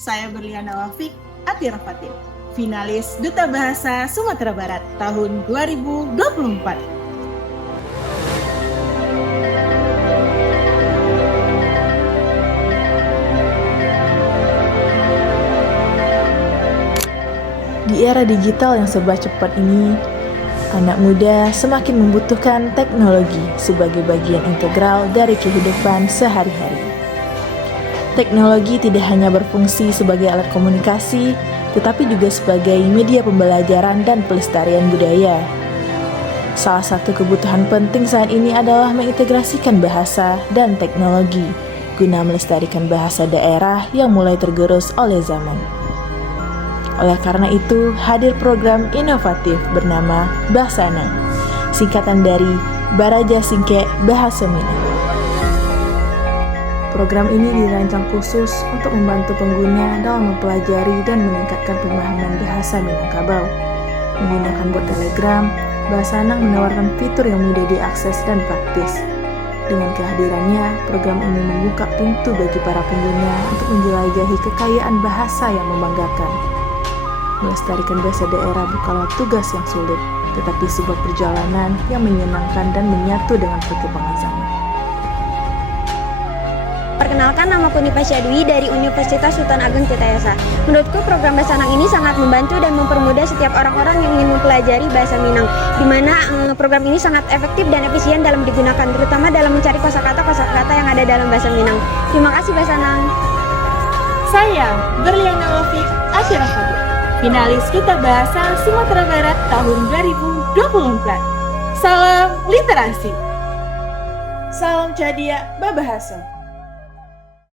Saya Berliana Wafik Atira Fatin, finalis Duta Bahasa Sumatera Barat tahun 2024. Di era digital yang serba cepat ini, anak muda semakin membutuhkan teknologi sebagai bagian integral dari kehidupan sehari-hari. Teknologi tidak hanya berfungsi sebagai alat komunikasi, tetapi juga sebagai media pembelajaran dan pelestarian budaya. Salah satu kebutuhan penting saat ini adalah mengintegrasikan bahasa dan teknologi guna melestarikan bahasa daerah yang mulai tergerus oleh zaman. Oleh karena itu, hadir program inovatif bernama Bahsana, singkatan dari Baraja Singke Bahasa Minang. Program ini dirancang khusus untuk membantu pengguna dalam mempelajari dan meningkatkan pemahaman bahasa Minangkabau. Menggunakan bot Telegram, Bahsana menawarkan fitur yang mudah diakses dan praktis. Dengan kehadirannya, program ini membuka pintu bagi para pengguna untuk menjelajahi kekayaan bahasa yang membanggakan. Melestarikan bahasa daerah bukanlah tugas yang sulit, tetapi sebuah perjalanan yang menyenangkan dan menyatu dengan perkembangan zaman. Perkenalkan, namaku Nipasya Dwi dari Universitas Sultan Ageng Tirtayasa. Menurutku program Bahsanang ini sangat membantu dan mempermudah setiap orang-orang yang ingin mempelajari bahasa Minang, di mana program ini sangat efektif dan efisien dalam digunakan, terutama dalam mencari kosakata yang ada dalam bahasa Minang. Terima kasih Bahsanang. Saya Berliana Wafik Atira Fatin, finalis Duta Bahasa Sumatera Barat tahun 2024. Salam literasi. Salam Cadia Babahasa.